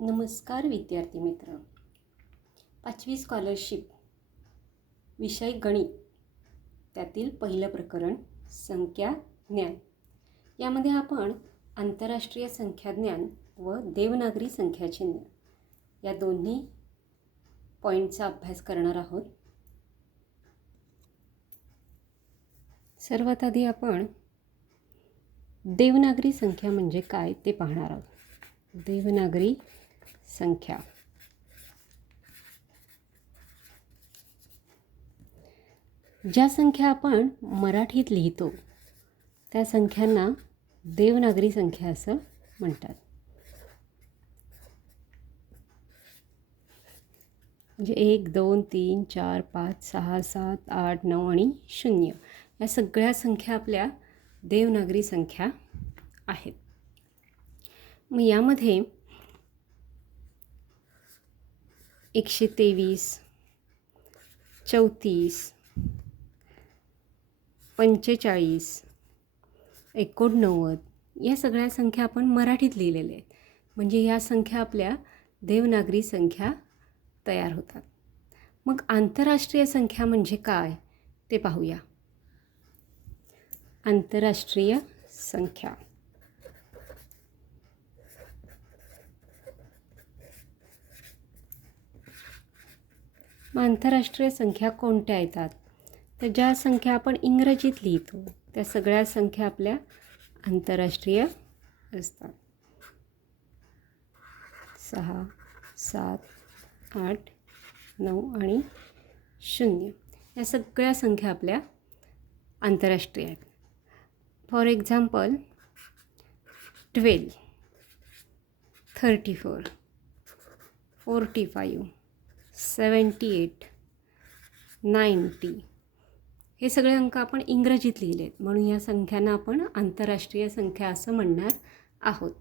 नमस्कार विद्यार्थी मित्र. पाचवी स्कॉलरशिप विषय गणित. त्यातील पहिलं प्रकरण संख्या ज्ञान. यामध्ये आपण आंतरराष्ट्रीय संख्याज्ञान व देवनागरी संख्याचिन्ह या दोन्ही पॉईंटचा अभ्यास करणार आहोत. सर्वात आधी आपण देवनागरी संख्या म्हणजे काय ते पाहणार आहोत. देवनागरी संख्या. ज्या संख्या आपण मराठीत लिहितो त्या संख्यांना देवनागरी संख्या असं म्हणतात. म्हणजे एक दोन तीन चार पाच सहा सात आठ नऊ आणि शून्य या सगळ्या संख्या आपल्या देवनागरी संख्या आहेत. मग यामध्ये एकशे तेवीस चौतीस पंचेचाळीस एकोणनव्वद या सगळ्या संख्या आपण मराठीत लिहिलेल्या आहेत. म्हणजे या संख्या आपल्या देवनागरी संख्या तयार होतात. मग आंतरराष्ट्रीय संख्या म्हणजे काय ते पाहूया. आंतरराष्ट्रीय संख्या. मग आंतरराष्ट्रीय संख्या कोणत्या येतात? तर ज्या संख्या आपण इंग्रजीत लिहितो त्या सगळ्या संख्या आपल्या आंतरराष्ट्रीय असतात. सहा सात आठ नऊ आणि शून्य. या सगळ्या संख्या आपल्या आंतरराष्ट्रीय आहेत. For example twelve thirty four forty five seventy eight ninety. हे सगळे अंक आपण इंग्रजीत लिहिले आहेत म्हणून या संख्यांना आपण आंतरराष्ट्रीय संख्या असं म्हणणार आहोत.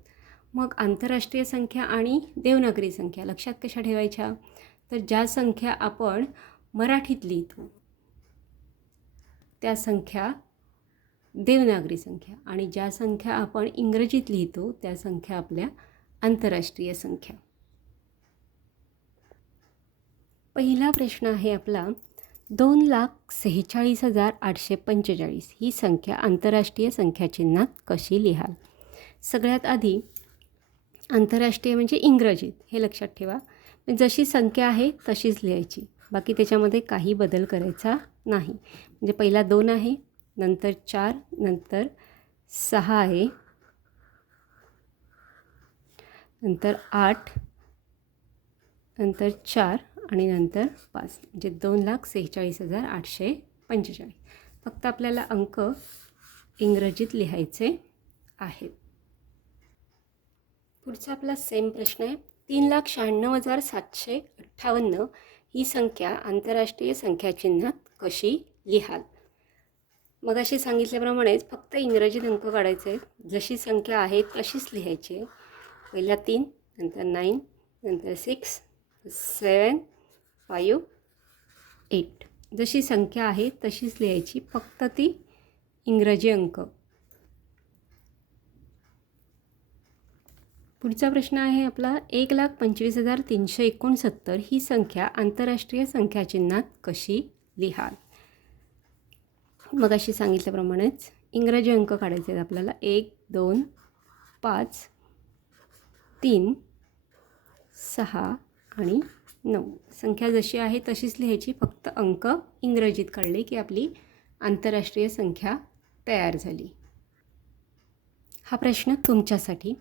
मग आंतरराष्ट्रीय संख्या आणि देवनागरी संख्या लक्षात कशा ठेवायच्या? तर ज्या संख्या आपण मराठीत लिहितो त्या संख्या देवनागरी संख्या आणि ज्या संख्या आपण इंग्रजीत लिहितो त्या संख्या आपल्या आंतरराष्ट्रीय संख्या. पहिला प्रश्न आहे आपला दोन लाख सेहेचाळीस हजार आठशे पंचेचाळीस ही संख्या आंतरराष्ट्रीय संख्याचिन्हात कशी लिहाल? सगळ्यात आधी आंतरराष्ट्रीय म्हणजे इंग्रजीत हे लक्षात ठेवा. जशी संख्या आहे तशीच लिहायची. बाकी त्याच्यामध्ये काही बदल करायचा नाही. म्हणजे पहिला दोन आहे नंतर चार नंतर सहा आहे नंतर आठ नंतर चार आणि नंतर पाच म्हणजे दोन लाख सेहेचाळीस हजार आठशे पंचेचाळीस. फक्त आपल्याला अंक इंग्रजीत लिहायचे आहेत. पुढचा आपला सेम प्रश्न आहे. तीन लाख शहाण्णव हजार सातशे अठ्ठावन्न ही संख्या आंतरराष्ट्रीय संख्याचिन्हात कशी लिहाल? मग अशी सांगितल्याप्रमाणेच फक्त इंग्रजीत अंक काढायचे आहेत. जशी संख्या आहे तशीच लिहायची आहे. पहिला तीन नंतर नाईन नंतर सिक्स सेवन फायू एट जशी संख्या आहे तशीच लिहायची. फक्त ती इंग्रजी अंक. पुढचा प्रश्न आहे आपला. एक लाख पंचवीस हजार तीनशे एकोणसत्तर ही संख्या आंतरराष्ट्रीय संख्याचिन्हात कशी लिहाल? मग अशी सांगितल्याप्रमाणेच इंग्रजी अंक काढायचे आहेत आपल्याला. एक दोन पाच तीन सहा आणि नऊ. संख्या जशी आहे तशीच लिहायची. फक्त अंक इंग्रजीत काढले की आपली आंतरराष्ट्रीय संख्या तयार झाली. हा प्रश्न तुमच्यासाठी.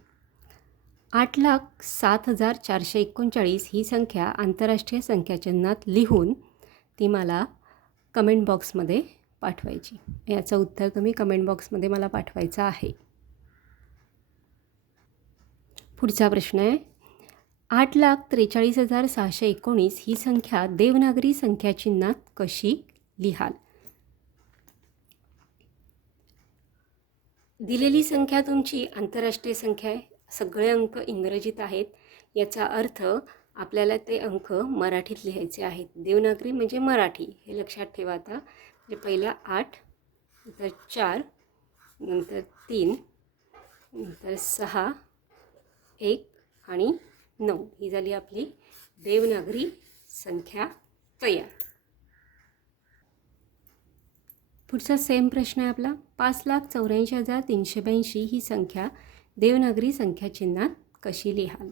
आठ लाख सात हजार चारशे एकोणचाळीस ही संख्या आंतरराष्ट्रीय संख्याचिन्हात लिहून ती मला कमेंट बॉक्समध्ये पाठवायची. याचं उत्तर तुम्ही कमेंट बॉक्समध्ये मला पाठवायचं आहे. पुढचा प्रश्न आहे. आठ लाख त्रेचाळीस हजार सहाशे एकोणीस ही संख्या देवनागरी संख्याचिन्हात कशी लिहाल? दिलेली संख्या तुमची आंतरराष्ट्रीय संख्या आहे. सगळे अंक इंग्रजीत आहेत. याचा अर्थ आपल्याला ते अंक मराठीत लिहायचे आहेत. देवनागरी म्हणजे मराठी. हे लक्षात ठेवा आता. म्हणजे पहिला आठ नंतर चार नंतर तीन नंतर सहा एक आणि नऊ. ही झाली आपली देवनागरी संख्या तयार. पुढचा सेम प्रश्न आहे आपला. पाच लाख चौऱ्याऐंशी हजार तीनशे ब्याऐंशी ही संख्या देवनागरी संख्या चिन्हात कशी लिहाल?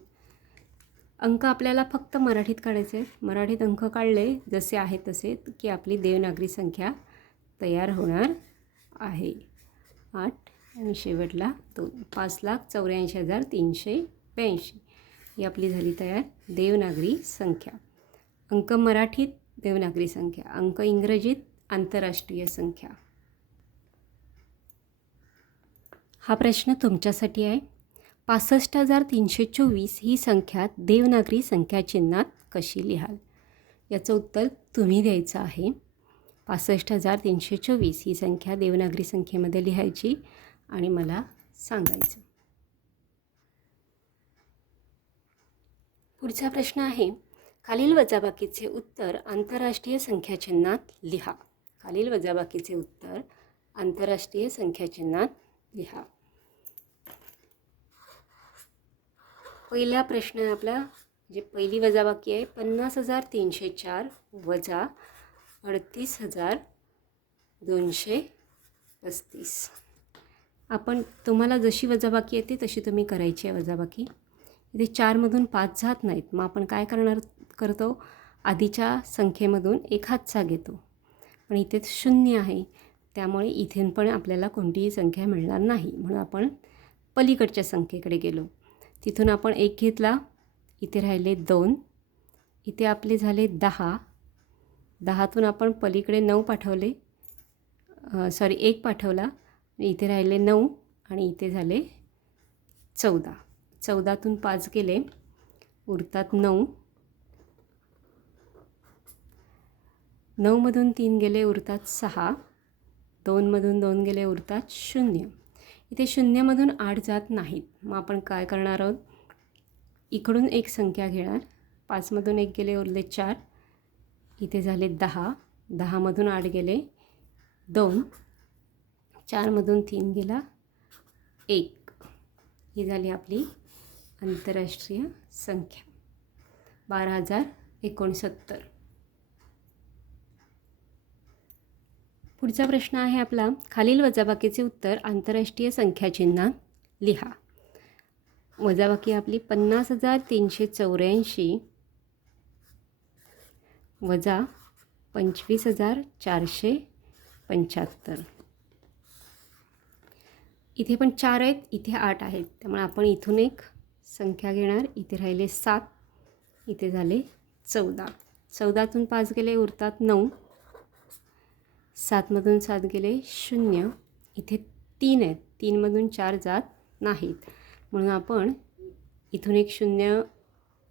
अंक आपल्याला फक्त मराठीत काढायचे आहेत. मराठीत अंक काढले जसे आहेत तसे की आपली देवनागरी संख्या तयार होणार आहे. आठ आणि शेवटला दोन. पाच लाख चौऱ्याऐंशी हजार तीनशे ब्याऐंशी. ही आपली झाली तयार. देवनागरी संख्या. अंक मराठीत देवनागरी संख्या. अंक इंग्रजीत आंतरराष्ट्रीय संख्या. हा प्रश्न तुमच्यासाठी आहे. पासष्ट हजार तीनशे चोवीस ही संख्या देवनागरी संख्या चिन्हात कशी लिहाल? याचं उत्तर तुम्ही द्यायचं आहे. पासष्ट हजार तीनशे चोवीस ही संख्या देवनागरी संख्येमध्ये लिहायची आणि मला सांगायचं. पुढचा प्रश्न आहे. खालील वजाबाकीचे उत्तर आंतरराष्ट्रीय संख्या चिन्हात लिहा. खालील वजाबाकीचे उत्तर आंतरराष्ट्रीय संख्या चिन्हात लिहा. पहिला प्रश्न आहे आपला जे पहिली वजाबाकी आहे पन्नास हजार तीनशे चार वजा अडतीस हजार दोनशे पस्तीस. आपण तुम्हाला जशी वजाबाकी येते तशी तुम्ही करायची आहे वजाबाकी. इथे चारमधून पाच जात नाहीत. मग आपण काय करणार करतो? आधीच्या संख्येमधून एक हातचा घेतो. पण इथे शून्य आहे. त्यामुळे इथेन पण आपल्याला कोणतीही संख्या मिळणार नाही. म्हणून आपण पलीकडच्या संख्येकडे गेलो. तिथून आपण एक घेतला. इथे राहिले दोन. इथे आपले झाले दहा. दहातून आपण पलीकडे नऊ पाठवले. सॉरी एक पाठवला. इथे राहिले नऊ आणि इथे झाले चौदा. चौदातून पाच गेले उरतात नऊ. नऊमधून तीन गेले उरतात सहा. दोनमधून दोन गेले उरतात शून्य. इथे शून्यमधून आठ जात नाहीत. मग आपण काय करणार आहोत? इकडून एक संख्या घेणार. पाचमधून एक गेले उरले चार. इथे झाले दहा. दहामधून आठ गेले दोन. चारमधून तीन गेला एक. ही झाली आपली आंतरराष्ट्रीय संख्या. बारा हजार एकोणसत्तर. पुढचा प्रश्न आहे आपला. खालील वजाबाकीचे उत्तर आंतरराष्ट्रीय संख्याचिन्हात लिहा. वजाबाकी आपली पन्नास हजार तीनशे चौऱ्याऐंशी वजा पंचवीस हजार चारशे पंच्याहत्तर. इथे पण चार आहेत इथे आठ आहेत. त्यामुळे आपण इथून एक संख्या घेणार. इथे राहिले सात. इथे झाले चौदा. चौदातून पाच गेले उरतात नऊ. सातमधून सात गेले शून्य. इथे तीन आहेत. तीनमधून चार जात नाहीत. म्हणून आपण इथून एक शून्य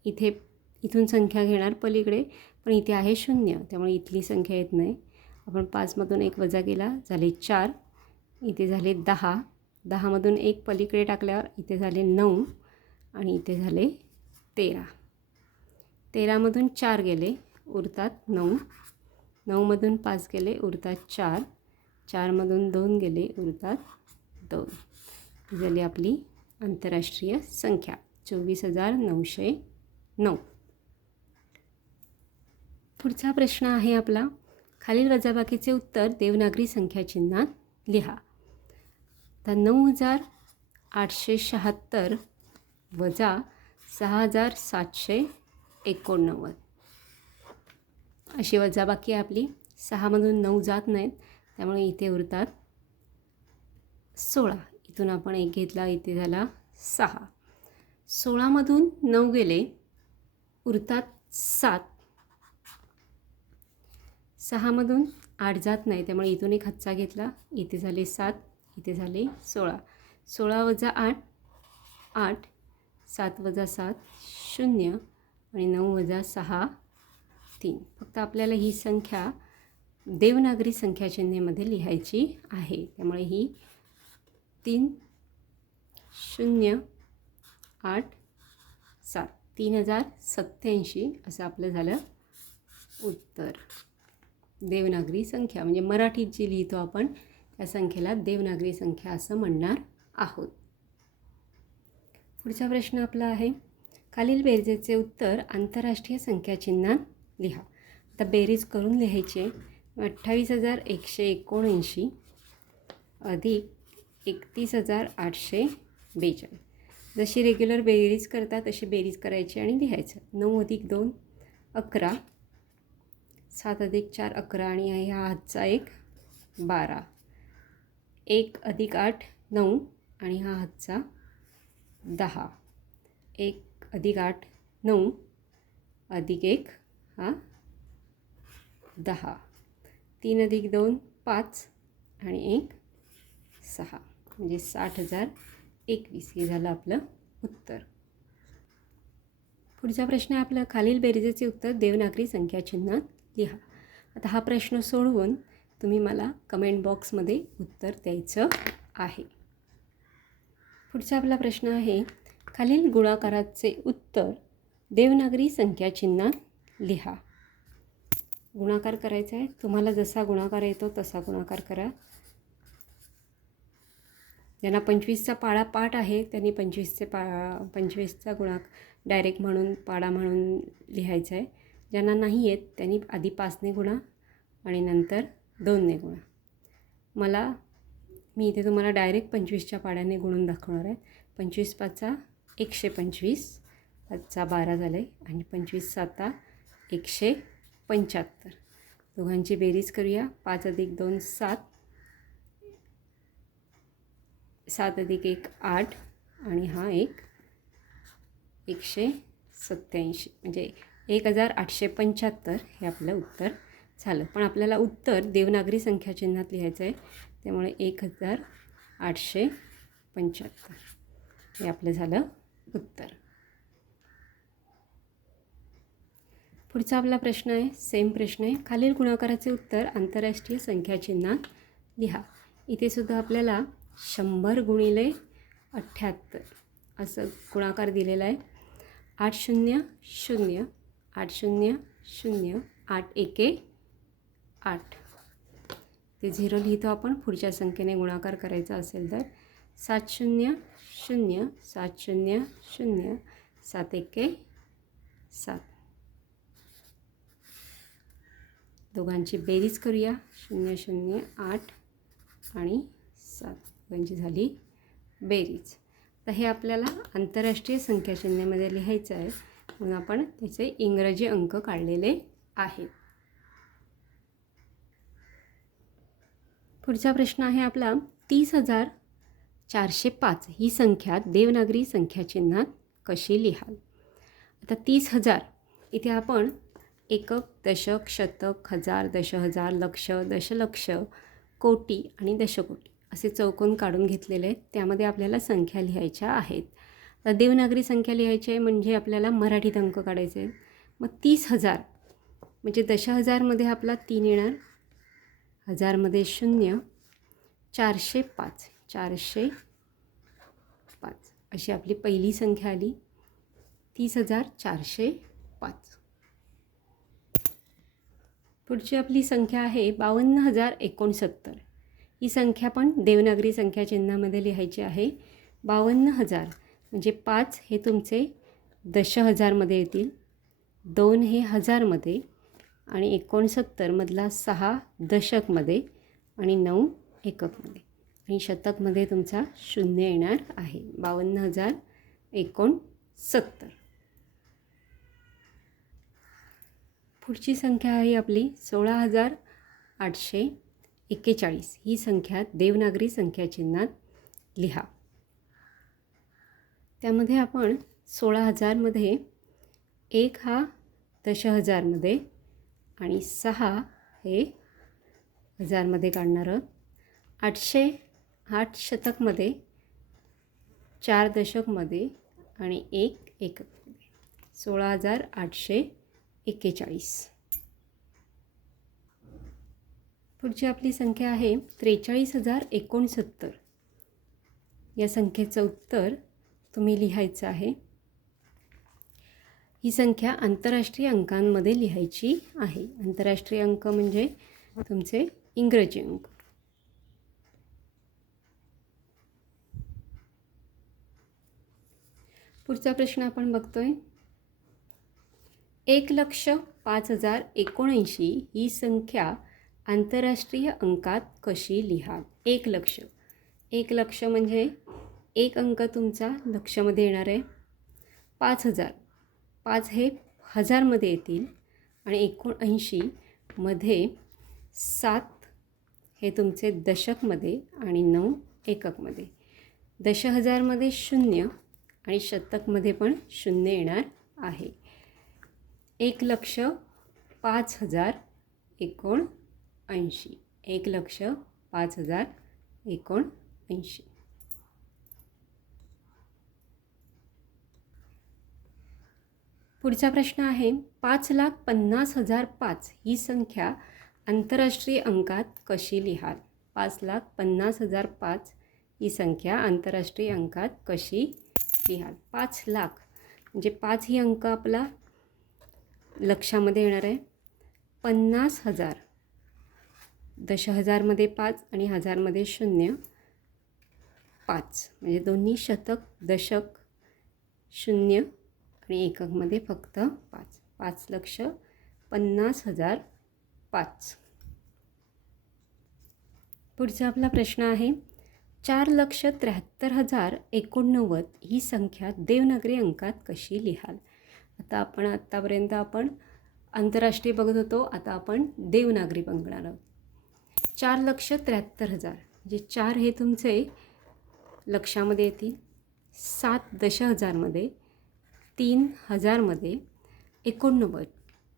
इथे इथून संख्या घेणार पलीकडे. पण इथे आहे शून्य त्यामुळे इथली संख्या येत नाही. आपण पाचमधून एक वजा केला झाले चार. इथे झाले दहा. दहामधून एक पलीकडे टाकल्यावर इथे झाले नऊ. आणि इथे झाले तेरा. तेरामधून चार गेले उरतात नऊ. नऊमधून पाच गेले उरतात चार. चारमधून दोन गेले उरतात दोन. झाली आपली आंतरराष्ट्रीय संख्या चोवीस हजार नऊशे नऊ. पुढचा प्रश्न आहे आपला. खालील वजाबाकीचे उत्तर देवनागरी संख्या चिन्हात लिहा. तर नऊ हजार आठशे शहात्तर वजा सहा हजार सातशे एकोणनव्वद. अशी वजाबाकी आहे आपली सहामधून नऊ जात नाहीत त्यामुळे इथे उरतात सोळा. इथून आपण एक घेतला इथे झाला सहा. सोळामधून नऊ गेले उरतात सात. सहामधून आठ जात नाही त्यामुळे इथून एक हातचा घेतला इथे झाले सात इथे झाले सोळा. सोळा वजा आठ आठ. सात वजा सात शून्य आणि नऊ वजा सहा तीन. फक्त आपल्याला ही संख्या देवनागरी संख्याचिन्हेमध्ये लिहायची आहे. त्यामुळे ही तीन शून्य आठ सात. तीन हजार सत्त्याऐंशी असं आपलं झालं उत्तर. देवनागरी संख्या. म्हणजे मराठीत जी लिहितो आपण त्या संख्येला देवनागरी संख्या असं म्हणणार आहोत. पुढचा प्रश्न आपला आहे. खालील बेरजेचे उत्तर आंतरराष्ट्रीय संख्याचिन्हात लिहा. आता बेरीज करून लिहायचे. अठ्ठावीस हजार एकशे एकोणऐंशी अधिक एकतीस हजार आठशे बेचाळीस. जशी रेग्युलर बेरीज करतात तशी बेरीज करायची आणि लिहायचं. नऊ अधिक दोन अकरा. सात अधिक चार अकरा. आणि हा हातचा एक बारा. एक अधिक आठ नऊ. आणि हा हातचा दहा. एक अधिक आठ नऊ. अधिक एक हा. दहा. तीन अधिक दोन पाच. आणि एक सहा. म्हणजे साठ हजार एकवीस हे झालं आपलं उत्तर. पुढचा प्रश्न आहे आपलं खालील बेरीजेचे उत्तर देवनागरी संख्याचिन्हात लिहा. आता हा प्रश्न सोडवून तुम्ही मला कमेंट बॉक्समध्ये उत्तर द्यायचं आहे. पुढचा आपला प्रश्न आहे खालील गुणाकाराचे उत्तर देवनागरी संख्याचिन्हात लिहा. गुणाकार करायचा आहे तुम्हाला जसा गुणाकार येतो तसा गुणाकार करा. ज्यांना पंचवीसचा पाळा पाठ आहे त्यांनी पंचवीसचे पा पंचवीसचा गुणा डायरेक्ट म्हणून पाडा म्हणून लिहायचा आहे. ज्यांना नाही येत त्यांनी आधी पाचने गुणा आणि नंतर दोनने गुणा. मला मी इथे तुम्हाला डायरेक्ट पंचवीसच्या पाड्याने गुणून दाखवणार आहे. पंचवीस पाचचा एकशे पंचवीस पाचचा बारा झालं आहे आणि पंचवीस साता एकशे पंच्याहत्तर. दोघांची बेरीज करूया. पाच अधिक दोन सात. सात अधिक एक आठ. आणि हा एक एकशे सत्त्याऐंशी. म्हणजे एक हजार आठशे पंच्याहत्तर हे आपलं उत्तर झालं. पण आपल्याला उत्तर देवनागरी संख्याचिन्हात लिहायचं आहे त्यामुळे एक हजार आठशे पंच्याहत्तर. हे आपलं झालं उत्तर. पुढचा आपला प्रश्न आहे सेम प्रश्न आहे. खालील गुणाकाराचे उत्तर आंतरराष्ट्रीय संख्याचिन्हात लिहा. इथे सुद्धा आपल्याला शंभर गुणिले अठ्ठ्याहत्तर असं गुणाकार दिलेला आहे. आठ शून्य शून्य आठ शून्य शून्य आठ एके आठ. ते झिरो लिहितो आपण पुढच्या संख्येने गुणाकार करायचा असेल तर सात शून्य शून्य सात शून्य शून्य सात एके सात. दोघांची बेरीज करूया. शून्य शून्य आठ आणि सात. दोघांची झाली बेरीज. तर हे आपल्याला आंतरराष्ट्रीय संख्याचिन्हामध्ये लिहायचं आहे. म्हणून आपण त्याचे इंग्रजी अंक काढलेले आहेत. पुढचा प्रश्न आहे आपला. तीस हजार चारशे पाच ही संख्या देवनागरी संख्याचिन्हात कशी लिहाल? आता तीस हजार इथे आपण एकक दशक शतक हजार दश हजार लक्ष दशलक्ष कोटी आणि दशकोटी असे चौकोन काढून घेतलेले आहेत. त्यामध्ये आपल्याला संख्या लिहायच्या आहेत. तर देवनागरी संख्या लिहायची आहे म्हणजे आपल्याला मराठीत अंक काढायचे आहेत. मग तीस हजार म्हणजे दश हजारमध्ये आपला तीन येणार. हजारमध्ये शून्य चारशे पाच चारशे पाच. अशी आपली पहिली संख्या आली. तीस हजार चारशे पाच. पुढची आपली संख्या आहे बावन्न हजार एकोणसत्तर. ही संख्या पण देवनागरी संख्या चिन्हामध्ये लिहायची आहे. बावन्न हजार म्हणजे पाच हे तुमचे दश हजारमध्ये येतील. दोन हे हजारमध्ये आणि एकोणसत्तरमधला सहा दशकमध्ये आणि नऊ एककमध्ये. आणि शतकमध्ये तुमचा शून्य येणार आहे. बावन्न हजार एकोणसत्तर. पुढची संख्या आहे आपली सोळा हजार आठशे एक्केचाळीस. ही संख्या देवनागरी संख्याचिन्हात लिहा. त्यामध्ये आपण सोळा हजारमध्ये एक हा दश हजारमध्ये आणि सहा हे हजारमध्ये काढणारं. आठशे आठ शतकमध्ये चार दशकमध्ये आणि एक एककमध्ये. सोळा हजार आठशे एक्केचाळीस. पुढची आपली संख्या आहे त्रेचाळीस हजार एकोणसत्तर. या संख्येचं उत्तर तुम्ही लिहायचं आहे. ही संख्या आंतरराष्ट्रीय अंकांमध्ये लिहायची आहे. आंतरराष्ट्रीय अंक म्हणजे तुमचे इंग्रजी अंक. पुढचा प्रश्न आपण बघतोय. एक लक्ष पाच हजार एकोणऐंशी ही संख्या आंतरराष्ट्रीय अंकात कशी लिहा? एक लक्ष. एक लक्ष म्हणजे एक अंक तुमचा लक्षमध्ये येणार आहे. पाच हजार. पाच हे हजारमध्ये येतील आणि एकोणऐंशीमध्ये सात हे तुमचे दशकमध्ये आणि नऊ एककमध्ये. दश हजारमध्ये शून्य आणि शतकमध्ये पण शून्य येणार आहे. एक लक्ष पाच हजार एकोणऐंशी. एक लक्ष पाच हजार एकोणऐंशी. पुढचा प्रश्न आहे पाच लाख पन्नास हजार पाच ही संख्या आंतरराष्ट्रीय अंकात कशी लिहाल? पाच लाख पन्नास हजार पाच ही संख्या आंतरराष्ट्रीय अंकात कशी लिहाल? पाच लाख म्हणजे पाच ही अंक आपला लक्षामध्ये येणार आहे. पन्नास हजार दश हजारमध्ये पाच आणि हजारमध्ये शून्य पाच म्हणजे दोन्ही शतक दशक शून्य आणि एककमध्ये फक्त पाच पाच लक्ष पन्नास हजार पाच. पुढचा आपला प्रश्न आहे चार लक्ष त्र्याहत्तर हजार एकोणनव्वद ही संख्या देवनागरी अंकात कशी लिहाल? आता आपण आत्तापर्यंत आपण आंतरराष्ट्रीय बघत होतो आता आपण देवनागरी बघणार आहोत. चार लक्ष त्र्याहत्तर हजार म्हणजे चार हे तुमचे लक्षामध्ये येतील. सात दश हजारमध्ये तीन हजारमध्ये एकोणनव्वद.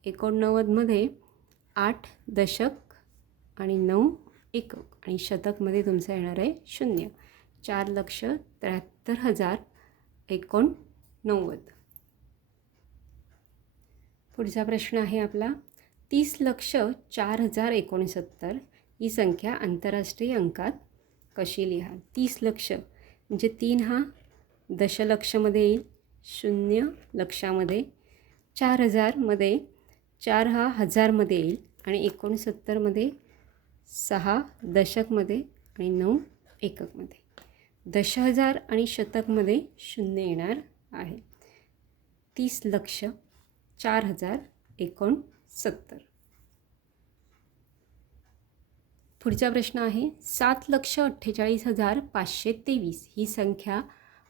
एकोणनव्वदमध्ये आठ दशक आणि नऊ एकक. आणि शतकमध्ये तुमचं येणार आहे शून्य. चार लक्ष त्र्याहत्तर हजार एकोणनव्वद. पुढचा प्रश्न आहे आपला. तीस लक्ष चार हजार एकोणसत्तर. ही संख्या आंतरराष्ट्रीय अंकात कशी लिहा तीस लक्ष. म्हणजे तीन हा दशलक्षमध्ये येईल. शून्य लक्षामध्ये चार हजारमध्ये चार हा हजारमध्ये येईल आणि एकोणसत्तरमध्ये सहा दशकमध्ये आणि नऊ एककमध्ये. दश हजार आणि शतकमध्ये शून्य येणार आहे. तीस लक्ष चार हजार एकोणसत्तर. पुढचा प्रश्न आहे सात लक्ष अठ्ठेचाळीस हजार पाचशे तेवीस ही संख्या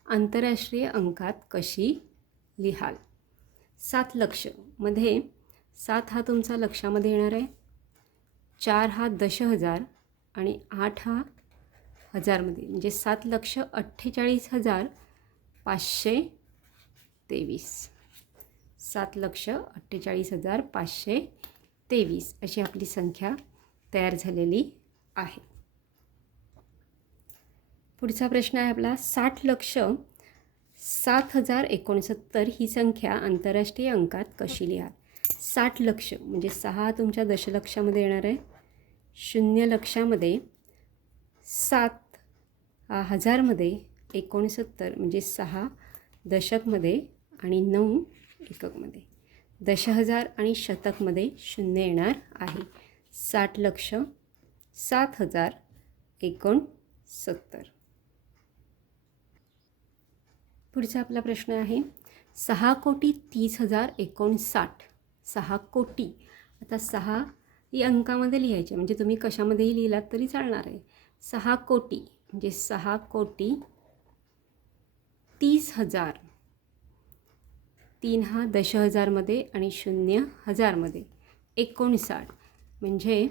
आंतरराष्ट्रीय अंकात कशी लिहाल? सात लक्षमध्ये सात हा तुमचा लक्षामध्ये येणार आहे. चार हा दश हजार आणि आठ हा हजारमध्ये. म्हणजे सात लक्ष अठ्ठेचाळीस हजार पाचशे तेवीस. सात लक्ष अठ्ठेचाळीस हजार पाचशे तेवीस अशी आपली संख्या तयार झालेली आहे. पुढचा प्रश्न आहे आपला. साठ लक्ष सात हजार एकोणसत्तर ही संख्या आंतरराष्ट्रीय अंकात कशी लिहा साठ लक्ष म्हणजे सहा तुमच्या दशलक्षामध्ये येणार आहे. शून्य लक्षामध्ये सात हजारमध्ये एकोणसत्तर म्हणजे सहा दशकमध्ये आणि नऊ एककमध्ये. दश हजार आणि शतकमध्ये शून्य येणार आहे. साठ लक्ष सात हजार एकोणसत्तर. पुढचा आपला प्रश्न आहे सहा कोटी तीस हजार एकोणसाठ. सहा कोटी. आता सहा ही अंकामध्ये लिहायची म्हणजे तुम्ही कशामध्येही लिहिलात तरी चालणार आहे. सहा कोटी म्हणजे सहा कोटी तीस हजार. तीन हा दश हजारमध्ये आणि शून्य हजारमध्ये. एकोणसाठ म्हणजे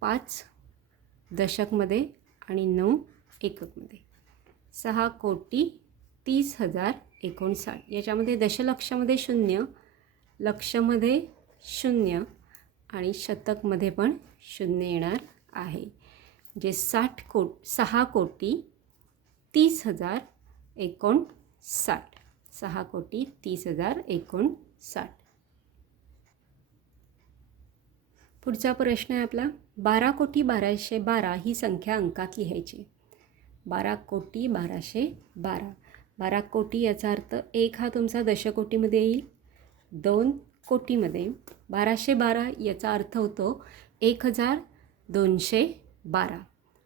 पाच दशकमध्ये आणि नऊ एककमध्ये. सहा कोटी तीस हजार एकोणसाठ. याच्यामध्ये दशलक्षामध्ये शून्य लक्षमध्ये शून्य आणि शतकमध्ये पण शून्य येणार आहे. जे साठ कोट सहा कोटी तीस हजार एकोणसाठ. सहा कोटी तीस हजार एकोणसाठ. पुढचा प्रश्न आहे आपला. बारा कोटी बाराशे बारा ही संख्या अंकात लिहायची. बारा कोटी बाराशे बारा. बारा कोटी याचा अर्थ एक हा तुमचा दशकोटीमध्ये येईल. दोन कोटीमध्ये. बाराशे बारा याचा अर्थ होतो एक हजार दोनशे बारा.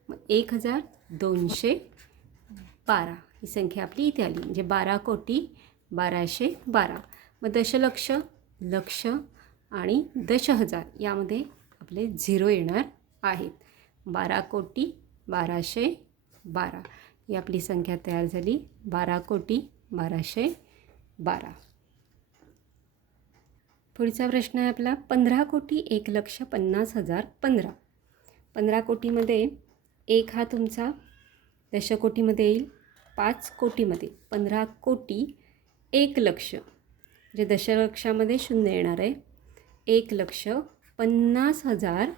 मग एक हजार दोनशे बारा ही संख्या आपली इथे आली. म्हणजे बारा कोटी बाराशे बारा. मग दशलक्ष लक्ष आणि दश हजार यामध्ये आपले झिरो येणार आहेत. बारा कोटी बाराशे बारा. ही आपली संख्या तयार झाली. बारा कोटी बाराशे बारा. पुढचा प्रश्न आहे आपला. पंधरा कोटी एक लक्ष पन्नास हजार पंधरा. पंधरा कोटीमध्ये एक हा तुमचा दशकोटीमध्ये येईल. पाच कोटीमध्ये. पंधरा कोटी एक लक्ष. म्हणजे दशलक्षामध्ये शून्य येणार आहे. एक लक्ष पन्नास हजार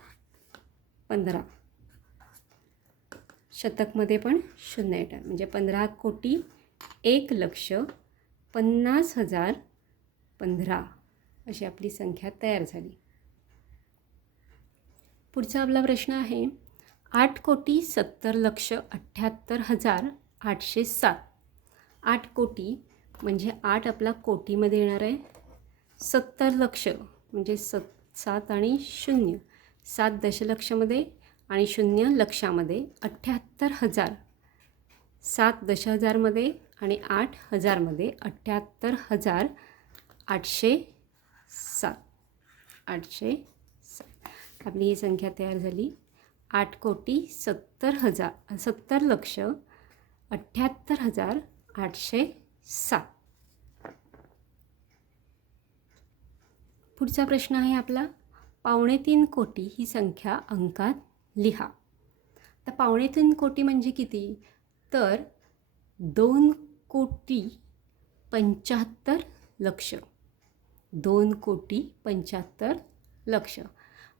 पंधरा. शतकमध्ये पण शून्य येणार म्हणजे पंधरा कोटी एक लक्ष पन्नास हजार पंधरा अशी आपली संख्या तयार झाली. पुढचा आपला प्रश्न आहे आठ कोटी सत्तर लक्ष अठ्ठ्याहत्तर हजार आठशे सात. आठ कोटी म्हणजे आठ आपला कोटीमध्ये येणार आहे. सत्तर लक्ष म्हणजे सत सात आणि शून्य. सात दशलक्षमध्ये आणि शून्य लक्षामध्ये अठ्ठ्याहत्तर हजार सात दश हजारमध्ये आणि आठ हजारमध्ये अठ्ठ्याहत्तर हजार आठशे सात. आठशे सात. आपली ही संख्या तयार झाली. आठ कोटी सत्तर हजार सत्तर लक्ष अठ्ठ्याहत्तर हजार आठशे सात. पुढचा प्रश्न आहे आपला. पावणे तीन कोटी ही संख्या अंकात लिहा. तर पावणे तीन कोटी म्हणजे किती? तर दोन कोटी पंच्याहत्तर लक्ष. दोन कोटी पंच्याहत्तर लक्ष.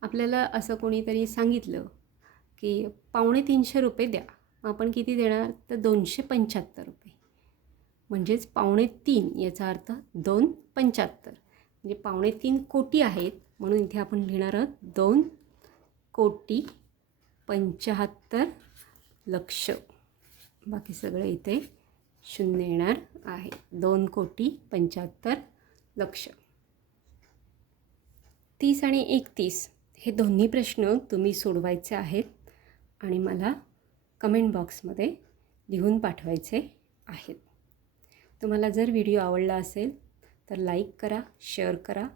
आपल्याला असं कोणीतरी सांगितलं की पावणे तीनशे रुपये द्या. आपण किती देणार? तर दोनशे पंच्याहत्तर रुपये. म्हणजेच पावणे तीन याचा अर्थ दोन पंच्याहत्तर. म्हणजे पावणे तीन कोटी आहेत म्हणून इथे आपण लिहिणार आहोत दोन कोटी पंच्याहत्तर लक्ष. बाकी सगळं इथे शून्य येणार आहे. दोन कोटी पंच्याहत्तर लक्ष. तीस आणि एकतीस हे दोन्ही प्रश्न तुम्ही सोडवायचे आहेत आणि मला कमेंट बॉक्समध्ये लिहून पाठवायचे आहेत. तुम्हाला जर व्हिडिओ आवडला असेल तर लाईक करा शेअर करा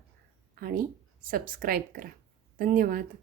आणि सबस्क्राईब करा. धन्यवाद.